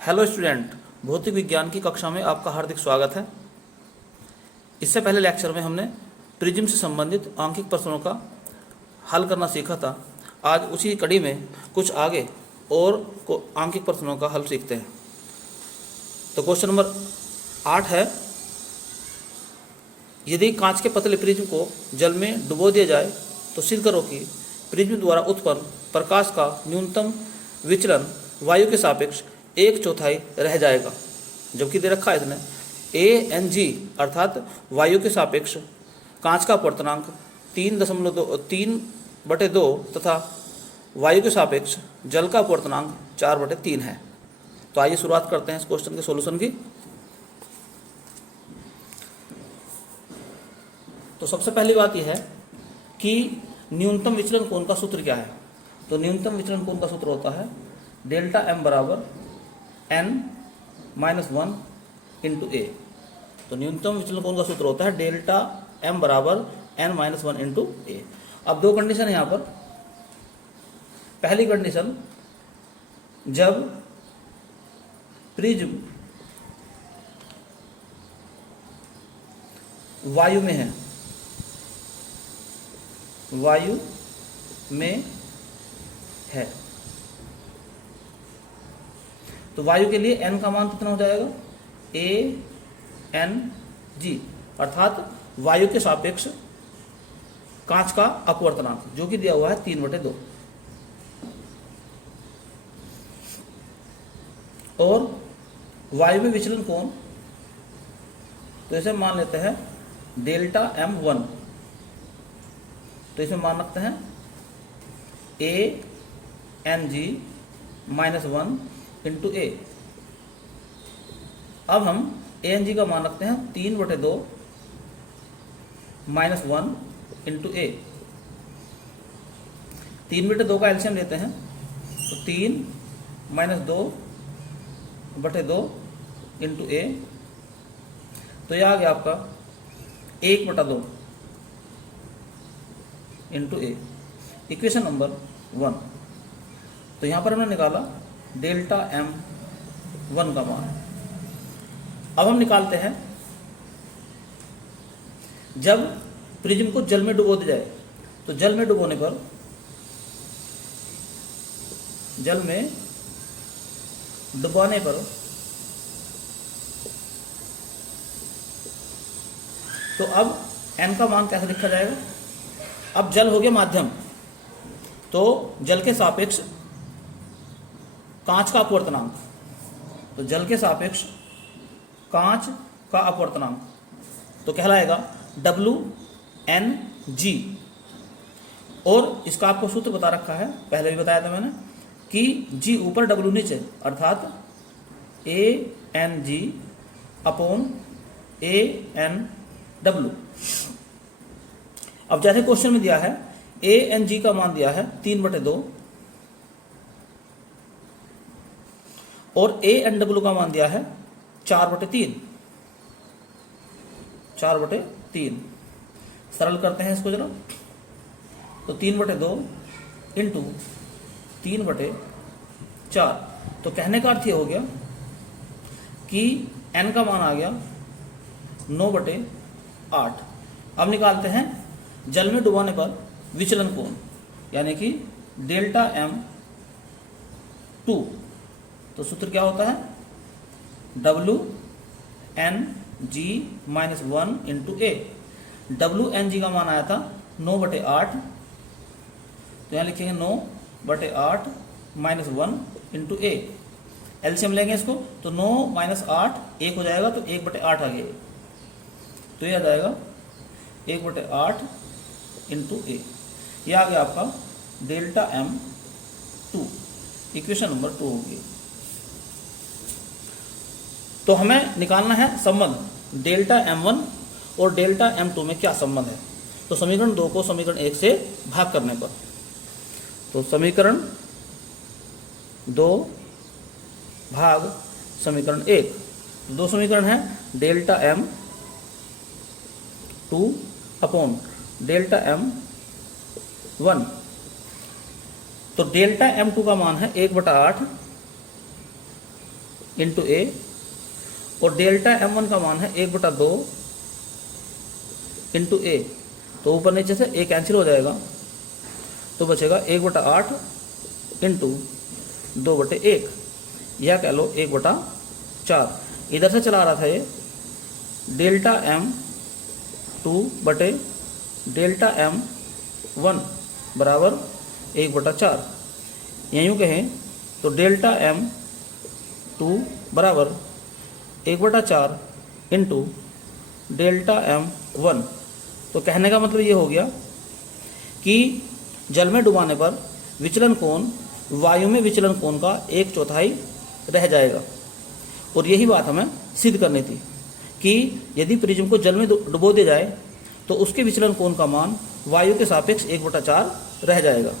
Hello student, भौतिक विज्ञान की कक्षा में आपका हार्दिक स्वागत है। इससे पहले लेक्चर में हमने प्रिज्म से संबंधित आंकिक प्रश्नों का हल करना सीखा था। आज उसी कड़ी में कुछ आगे और आंकिक प्रश्नों का हल सीखते हैं। तो क्वेश्चन नंबर 8 है, यदि कांच के पतले प्रिज्म को जल में डुबो दिया जाए तो सिद्ध करो कि प्रिज्म द्वारा उत्पन्न प्रकाश का न्यूनतम विचलन वायु के सापेक्ष 1/4 रह जाएगा। जबकि दे रखा है इसने ANG अर्थात वायु के सापेक्ष कांच का अपवर्तनांक 3/2 तथा वायु के सापेक्ष जल का अपवर्तनांक 4/3 है। तो आइए शुरुआत करते हैं इस क्वेश्चन के सॉल्यूशन की। तो सबसे पहली बात यह है कि न्यूनतम विचलन कोण का सूत्र क्या है। तो न्यूनतम विचलन कोण का सूत्र होता है डेल्टा m बराबर n-1 इंटू ए। तो न्यूनतम विचलन कोण का सूत्र होता है डेल्टा m बराबर n-1 इंटू ए। अब दो कंडीशन है यहाँ पर। पहली कंडीशन, जब प्रिज्म वायु में है, वायु में है तो वायु के लिए n का मान कितना हो जाएगा ANG अर्थात वायु के सापेक्ष कांच का अपवर्तनांक जो कि दिया हुआ है 3/2। और वायु में विचलन कोण तो इसे मान लेते हैं डेल्टा m1। तो इसमें मान रखते हैं ANG-1 इंटू ए। अब हम ANG का मान रखते हैं 3/2 -1 इंटू ए। 3/2 का एलसीएम लेते हैं तो 3 -2/2 इंटू ए। तो यह आ गया आपका 1/2 इंटू ए, इक्वेशन नंबर 1। तो यहाँ पर हमने निकाला डेल्टा m1 का मान। अब हम निकालते हैं जब प्रिज्म को जल में डुबो दिया जाए तो जल में डुबोने पर तो अब n का मान कैसे लिखा जाएगा। अब जल हो गया माध्यम, तो जल के सापेक्ष कांच का अपवर्तनांक, तो जल के सापेक्ष कांच का अपवर्तनांक तो कहलाएगा WNG। और इसका आपको सूत्र बता रखा है, पहले भी बताया था मैंने कि G ऊपर W नीचे अर्थात ANG/ANW। अब जैसे क्वेश्चन में दिया है ANG का मान दिया है 3/2 और ANW का मान दिया है 4/3। सरल करते हैं इसको जरा। तो 3/2 इंटू 3/4। तो कहने का अर्थ ये हो गया कि n का मान आ गया 9/8। अब निकालते हैं जल में डुबाने पर विचलन कोण यानी कि डेल्टा m2। तो सूत्र क्या होता है WNG-1 इंटू ए। WNG का मान आया था 9/8, तो यहाँ लिखेंगे 9/8 -1 इंटू ए। एलसीएम लेंगे इसको तो 9 - 8 1 हो जाएगा, तो 1/8 आ गया। तो ये आ जाएगा 1/8 इंटू ए। यह आ गया आपका डेल्टा m2, इक्वेशन नंबर 2 होगी। तो हमें निकालना है संबंध डेल्टा m1 और डेल्टा m2 में क्या संबंध है। तो समीकरण 2 को समीकरण 1 से भाग करने पर, तो समीकरण 2 भाग समीकरण 1, दो समीकरण है delta m2 upon delta m1। तो डेल्टा m2 का मान है 1/8 इंटू ए, और डेल्टा M1 का मान है 1/2 इंटू ए। तो ऊपर नीचे से ए कैंसिल हो जाएगा, तो बचेगा 1/8 इंटू 2/1, या कह लो 1/4। इधर से चला रहा था ये डेल्टा M2 बटे डेल्टा M1 बराबर 1/4, या यूँ कहें तो डेल्टा M2 बराबर 1/4 इंटू डेल्टा M1। तो कहने का मतलब ये हो गया कि जल में डुबाने पर विचलन कोण वायु में विचलन कोण का 1/4 रह जाएगा। और यही बात हमें सिद्ध करनी थी कि यदि प्रिज्म को जल में डुबो दिया जाए तो उसके विचलन कोण का मान वायु के सापेक्ष 1/4 रह जाएगा।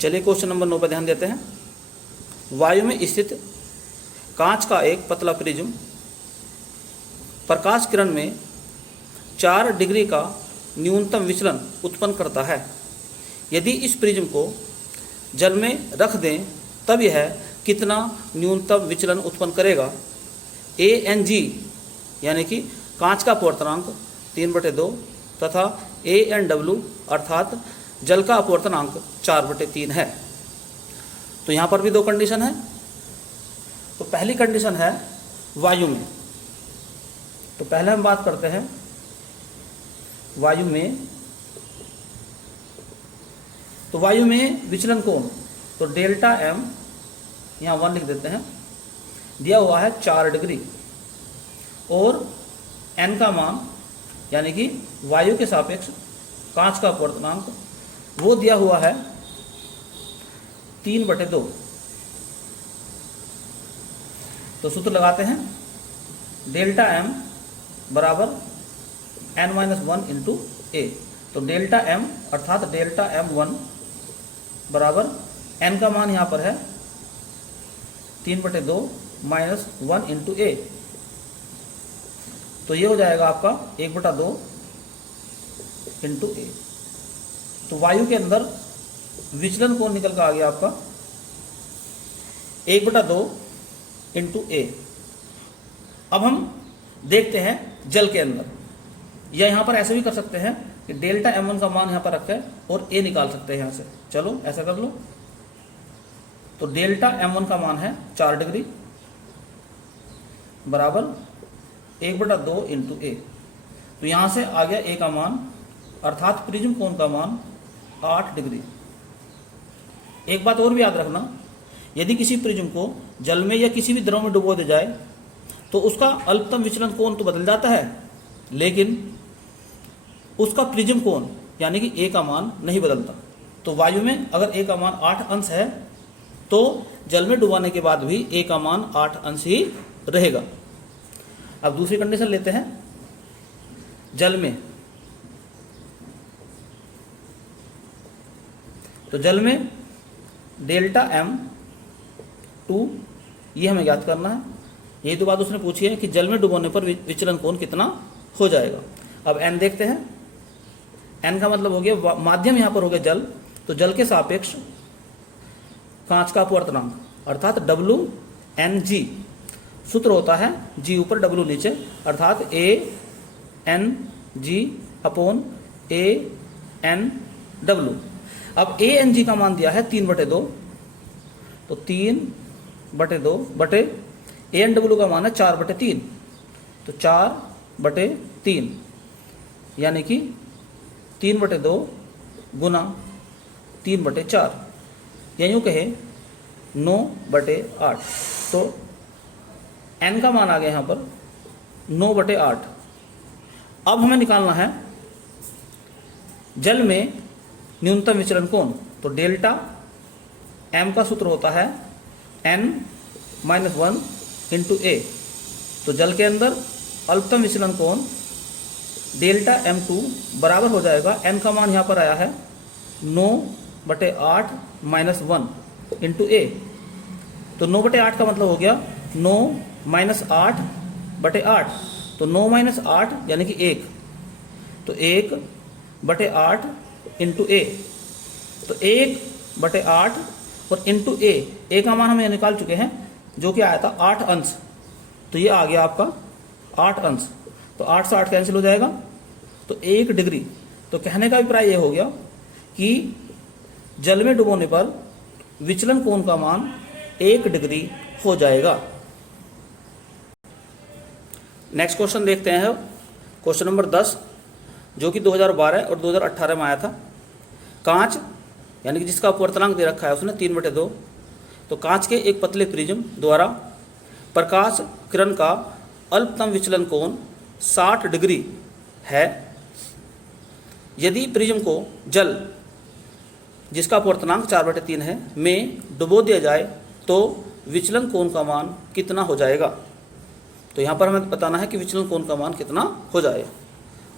चलिए क्वेश्चन नंबर 9 पर ध्यान देते हैं। वायु में स्थित कांच का एक पतला प्रिज्म प्रकाश किरण में 4 डिग्री का न्यूनतम विचलन उत्पन्न करता है। यदि इस प्रिज्म को जल में रख दें तब यह कितना न्यूनतम विचलन उत्पन्न करेगा। ANG यानी कि कांच का अपवर्तनांक 3/2 तथा ANW अर्थात जल का अपवर्तनांक 4/3 है। तो यहाँ पर भी 2 कंडीशन है। तो पहली कंडीशन है वायु में। तो पहले हम बात करते हैं वायु में। तो वायु में विचलन कोण, तो डेल्टा M यहाँ 1 लिख देते हैं, दिया हुआ है 4 डिग्री, और N का मान यानी कि वायु के सापेक्ष कांच का अपवर्तनांक वो दिया हुआ है 3/2। तो सूत्र लगाते हैं, डेल्टा M बराबर n-1 इंटू ए। तो डेल्टा M अर्थात डेल्टा M1 बराबर n का मान यहाँ पर है 3/2 माइनस 1 इंटू ए। तो ये हो जाएगा आपका 1/2 इंटू ए। तो वायु के अंदर विचलन कोण निकल कर आ गया आपका 1/2 इंटू ए। अब हम देखते हैं जल के अंदर, या यहाँ पर ऐसे भी कर सकते हैं कि डेल्टा M1 का मान यहाँ पर रखें और ए निकाल सकते हैं यहाँ से। चलो ऐसा कर लो। तो डेल्टा M1 का मान है 4 डिग्री बराबर 1/2 इंटू ए। तो यहाँ से आ गया ए का मान, अर्थात प्रिज्म कोण का मान 8 डिग्री। एक बात और भी याद रखना, यदि किसी प्रिज्म को जल में या किसी भी द्रव में डुबो दिया जाए तो उसका अल्पतम विचलन कोण तो बदल जाता है, लेकिन उसका प्रिज्म कोण यानी कि ए का मान नहीं बदलता। तो वायु में अगर ए का मान 8 अंश है तो जल में डुबाने के बाद भी ए का मान 8 अंश ही रहेगा। अब दूसरी कंडीशन लेते हैं जल में। तो जल में डेल्टा M2 ये हमें ज्ञात करना है। यही तो बात उसने पूछी है कि जल में डुबोने पर विचलन कोण कितना हो जाएगा। अब n देखते हैं। n का मतलब हो गया माध्यम, यहाँ पर हो गया जल, तो जल के सापेक्ष कांच का अपवर्तनांक अर्थात WNG। सूत्र होता है G ऊपर W नीचे, अर्थात ANG अपॉन ANW। अब ANG का मान दिया है 3/2, तो 3/2 बटे ANW का मान है 4/3, तो 4/3 यानी कि 3/2 गुना 3/4, या यूँ कहे 9/8। तो n का मान आ गया यहाँ पर 9/8। अब हमें निकालना है जल में न्यूनतम विचलन कोण। तो डेल्टा M का सूत्र होता है n-1 इंटू ए। तो जल के अंदर अल्पतम विचलन कोण डेल्टा M2 बराबर हो जाएगा, n का मान यहाँ पर आया है 9/8 माइनस 1 इंटू ए। तो 9/8 का मतलब हो गया 9 माइनस 8/8, तो 9 माइनस 8 यानी कि 1, तो 1/8 इंटू ए। तो 1/8 और इंटू ए का मान हम यहाँ निकाल चुके हैं जो कि आया था 8 अंश, तो ये आ गया आपका 8 अंश, तो 8 से 8 कैंसिल हो जाएगा, तो 1 डिग्री। तो कहने का अभिप्राय ये हो गया कि जल में डुबोने पर विचलन कोण का मान 1 डिग्री हो जाएगा। नेक्स्ट क्वेश्चन देखते हैं, क्वेश्चन नंबर 10 जो कि 2012 और 2018 में आया था। कांच यानी कि जिसका अपवर्तनांक दे रखा है उसने 3/2, तो कांच के एक पतले प्रिज्म द्वारा प्रकाश किरण का अल्पतम विचलन कोण 60 डिग्री है। यदि प्रिज्म को जल जिसका अपवर्तनांक 4/3 है में डुबो दिया जाए तो विचलन कोण का मान कितना हो जाएगा। तो यहाँ पर हमें बताना है कि विचलन कोण का मान कितना हो जाएगा।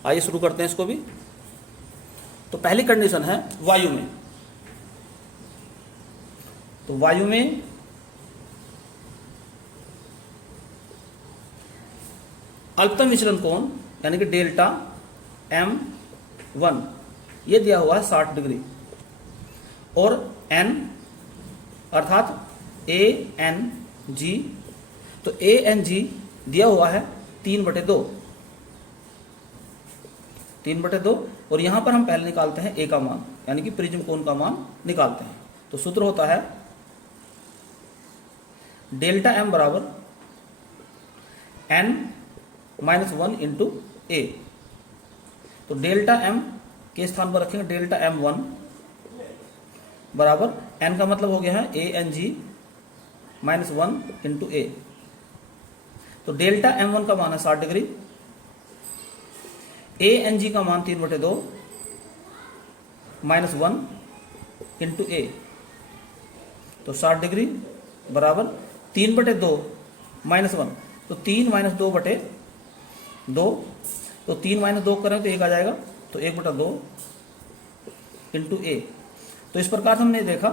आइए शुरू करते हैं इसको भी। तो पहली कंडीशन है वायु में, तो वायु में अल्पतम विचलन कोण यानी कि डेल्टा M1 ये दिया हुआ है 60 डिग्री, और n अर्थात ANG, तो ANG दिया हुआ है 3/2, और यहां पर हम पहले निकालते हैं A का मान यानी कि प्रिज्म कोण का मान निकालते हैं। तो सूत्र होता है डेल्टा M बराबर n-1 इंटू A। तो डेल्टा M के स्थान पर रखेंगे डेल्टा M1 बराबर n का मतलब हो गया है ANG -1 इंटू A। तो डेल्टा M1 का मान है 60 डिग्री, ANG का मान 3/2 -1 इंटू A, तो 60 डिग्री बराबर 3/2 -1, तो 3 - 2/2, तो 3 - 2 करें तो 1 आ जाएगा, तो 1/2 इंटू A। तो इस प्रकार हमने देखा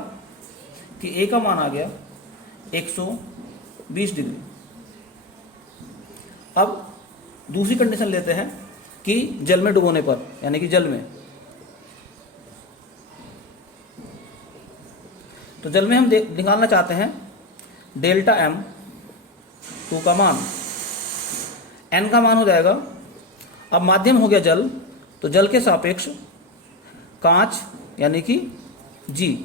कि A का मान आ गया 120 डिग्री। अब दूसरी कंडीशन लेते हैं कि जल में डुबोने पर यानी कि जल में, तो जल में हम निकालना चाहते हैं डेल्टा M2 का मान, n का मान हो जाएगा। अब माध्यम हो गया जल, तो जल के सापेक्ष कांच यानी कि G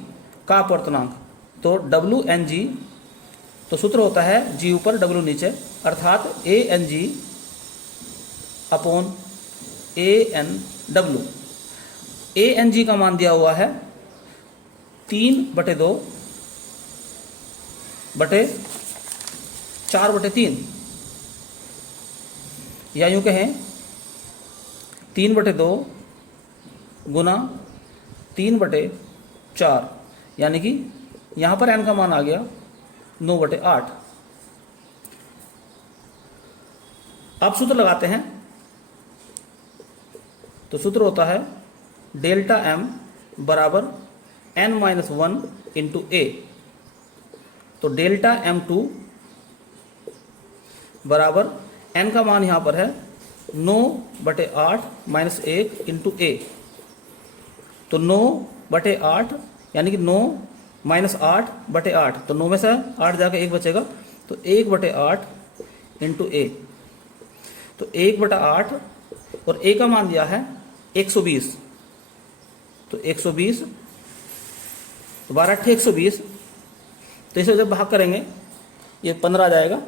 का अपवर्तनांक, तो WNG, तो सूत्र होता है G ऊपर W नीचे, अर्थात ANG अपॉन ANW। ANG का मान दिया हुआ है 3/2 बटे 4/3, या यूँ कहें 3/2 गुना 3/4, यानी कि यहाँ पर n का मान आ गया 9/8। अब सूत्र लगाते हैं, तो सूत्र होता है डेल्टा M बराबर n-1 इंटू A। तो डेल्टा M2 बराबर n का मान यहाँ पर है 9/8 -1 इंटू A। तो 9/8 यानी कि 9 - 8/8, तो 9 में से 8 जाकर 1 बचेगा, तो 1/8 इंटू A। तो 1/8 और A का मान दिया है 120, तो 120, 12 × 120, तो इसे जब भाग करेंगे ये 15 आ जाएगा,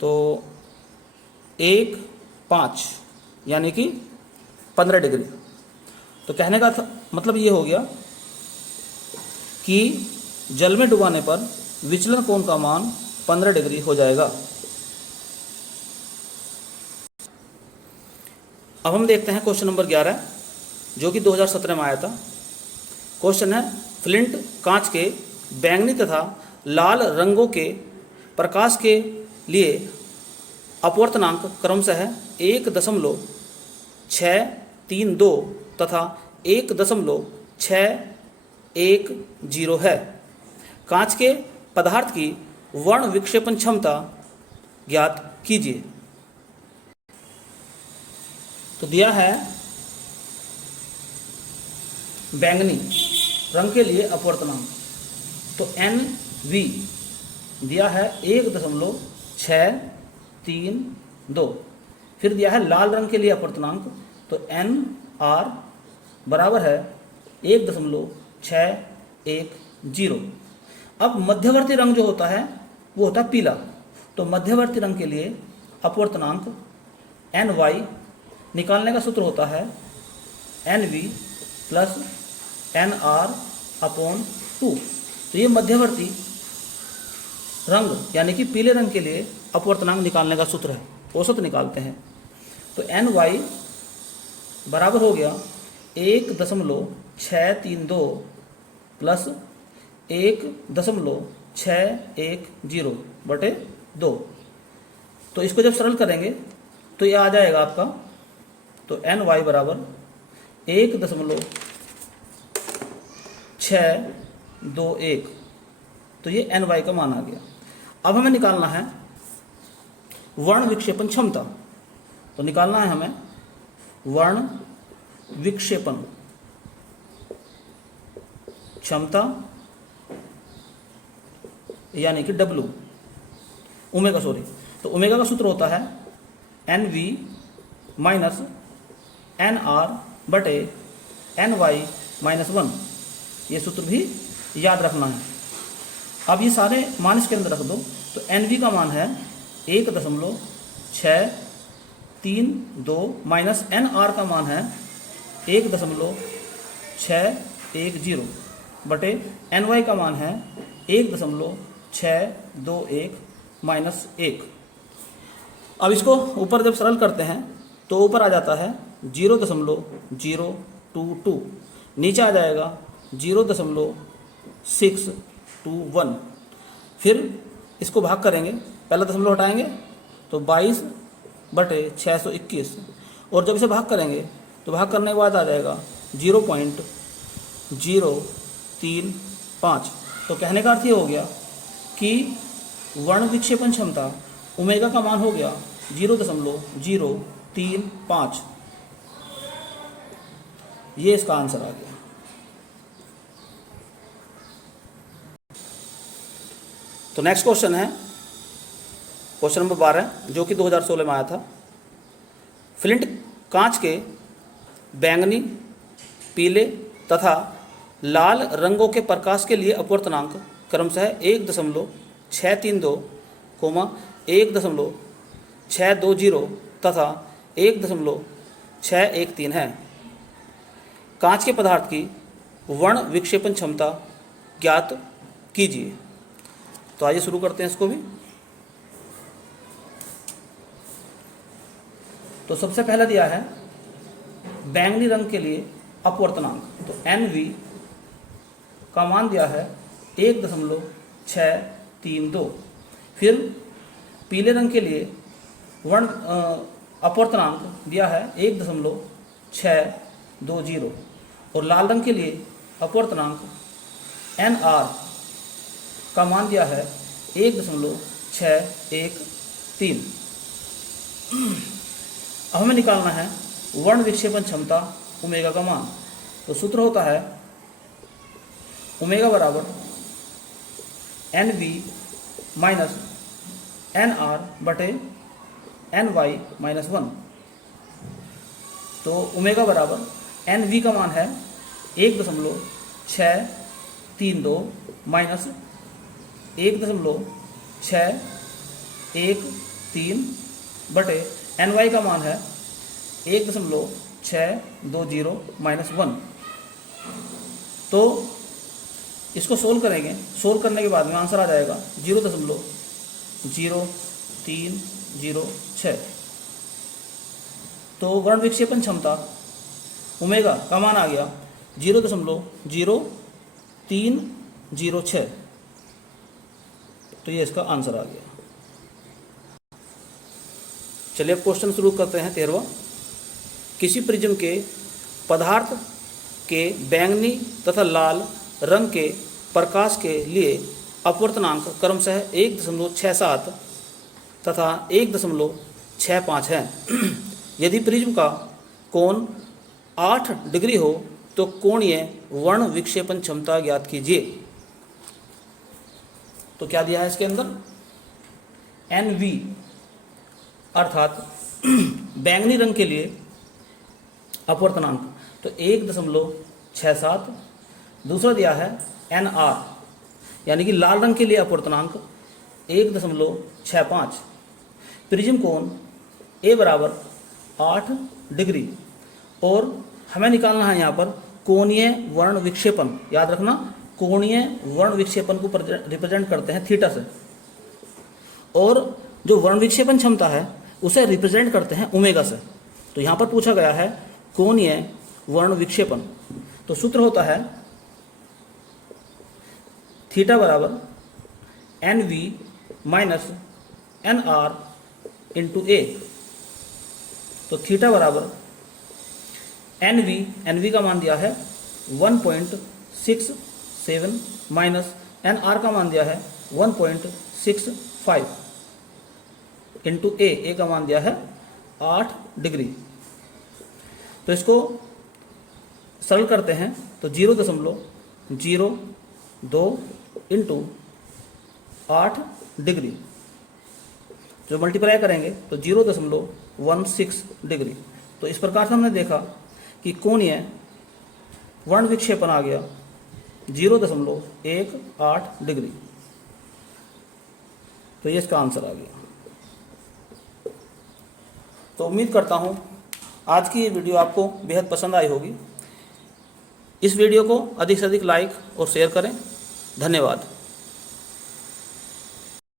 तो 1/5 यानी कि 15 डिग्री। तो कहने का मतलब ये हो गया कि जल में डुबाने पर विचलन कोण का मान 15 डिग्री हो जाएगा। अब हम देखते हैं क्वेश्चन नंबर 11 जो कि 2017 में आया था। क्वेश्चन है फ्लिंट कांच के बैंगनी तथा लाल रंगों के प्रकाश के लिए अपवर्तनांक क्रमशः 1.632 तथा 1.610 है। कांच के पदार्थ की वर्ण विक्षेपण क्षमता ज्ञात कीजिए। तो दिया है बैंगनी, रंग के लिए अपवर्तनांक, तो एन वी दिया है 1.632। फिर दिया है लाल रंग के लिए अपवर्तनांक, तो एन आर बराबर है 1.610। अब मध्यवर्ती रंग जो होता है वो होता है पीला, तो मध्यवर्ती रंग के लिए अपवर्तनांक एन वाई निकालने का सूत्र होता है N V plus N R upon 2। तो ये मध्यवर्ती रंग यानी कि पीले रंग के लिए अपवर्तनांक निकालने का सूत्र है, औसत निकालते हैं। तो एन वाई बराबर हो गया 1.632 प्लस 1.610 बटे 2। तो इसको जब सरल करेंगे तो ये आ जाएगा आपका, तो एन वाई बराबर 1.621। तो ये एन वाई का मान आ गया। अब हमें निकालना है वर्ण विक्षेपण क्षमता। तो निकालना है हमें वर्ण विक्षेपण क्षमता यानी कि W ओमेगा, तो ओमेगा का सूत्र होता है N V minus N R बटे एन वाई माइनस 1। ये सूत्र भी याद रखना है। अब ये सारे मान इसके अंदर रख दो, तो एन वी का मान है 1.632 माइनस एन आर का मान है 1.610 बटे एन वाई का मान है 1.621 माइनस 1। अब इसको ऊपर जब सरल करते हैं तो ऊपर आ जाता है 0.022, नीचे आ जाएगा 0.621। फिर इसको भाग करेंगे, पहला दशमलव हटाएंगे तो 22/621, और जब इसे भाग करेंगे तो भाग करने के बाद आ जाएगा 0.035। तो कहने का अर्थ ये हो गया कि वर्ण विक्षेपण क्षमता ओमेगा का मान हो गया 0.035। ये इसका आंसर आ गया। तो नेक्स्ट क्वेश्चन है क्वेश्चन नंबर 12, जो कि 2016 में आया था। फ्लिंट कांच के बैंगनी, पीले तथा लाल रंगों के प्रकाश के लिए अपवर्तनांक क्रमशः 1.632, 1.620 तथा 1.613 है। कांच के पदार्थ की वर्ण विक्षेपण क्षमता ज्ञात कीजिए। तो आइए शुरू करते हैं इसको भी। तो सबसे पहला दिया है बैंगनी रंग के लिए अपवर्तनांक, तो एन वी का मान दिया है 1.632। फिर पीले रंग के लिए वर्ण अपवर्तनांक दिया है 1.620, और लाल रंग के लिए अपवर्तनांक एन आर का मान दिया है 1.613। अब हमें निकालना है वर्ण विक्षेपण क्षमता ओमेगा का मान। तो सूत्र होता है ओमेगा बराबर N V minus N R बटे एन वाई माइनस 1। तो ओमेगा बराबर एन वी का मान है 1.632 माइनस 1.613 बटे एन वाई का मान है 1.620 माइनस 1। तो इसको सोल्व करेंगे, सोल्व करने के बाद में आंसर आ जाएगा 0.0306। तो वर्ण विक्षेपण क्षमता ओमेगा का मान आ गया 0.0306। तो ये इसका आंसर आ गया। चलिए अब क्वेश्चन शुरू करते हैं 13वां। किसी प्रिज्म के पदार्थ के बैंगनी तथा लाल रंग के प्रकाश के लिए अपवर्तनांक क्रमशः 1.67 तथा 1.65 है। यदि प्रिज्म का कोण 8 डिग्री हो तो कोणीय वर्ण विक्षेपण क्षमता ज्ञात कीजिए। तो क्या दिया है इसके अंदर, NV अर्थात बैंगनी रंग के लिए अपवर्तनांक तो 1.67, दूसरा दिया है NR यानी कि लाल रंग के लिए अपवर्तनांक 1.65, प्रिज्म कोण A बराबर 8 डिग्री, और हमें निकालना है यहाँ पर कोणीय वर्ण विक्षेपण। याद रखना, कोणीय वर्ण विक्षेपण को रिप्रेजेंट करते हैं थीटा से, और जो वर्ण विक्षेपण क्षमता है उसे रिप्रेजेंट करते हैं ओमेगा से। तो यहाँ पर पूछा गया है कोणीय वर्ण विक्षेपण, तो सूत्र होता है थीटा बराबर NV minus NR into A। तो थीटा बराबर NV का मान दिया है 1.67 माइनस NR का मान दिया है 1.65 इंटू A का मान दिया है 8 डिग्री। तो इसको सरल करते हैं तो 0.02 इंटू 8 डिग्री, जो मल्टीप्लाई करेंगे तो 0.16 डिग्री। तो इस प्रकार से हमने देखा कि कोणीय वर्ण विक्षेपण आ गया 0.18 डिग्री। तो ये इसका आंसर आ गया। तो उम्मीद करता हूँ आज की ये वीडियो आपको बेहद पसंद आई होगी। इस वीडियो को अधिक से अधिक लाइक और शेयर करें। धन्यवाद।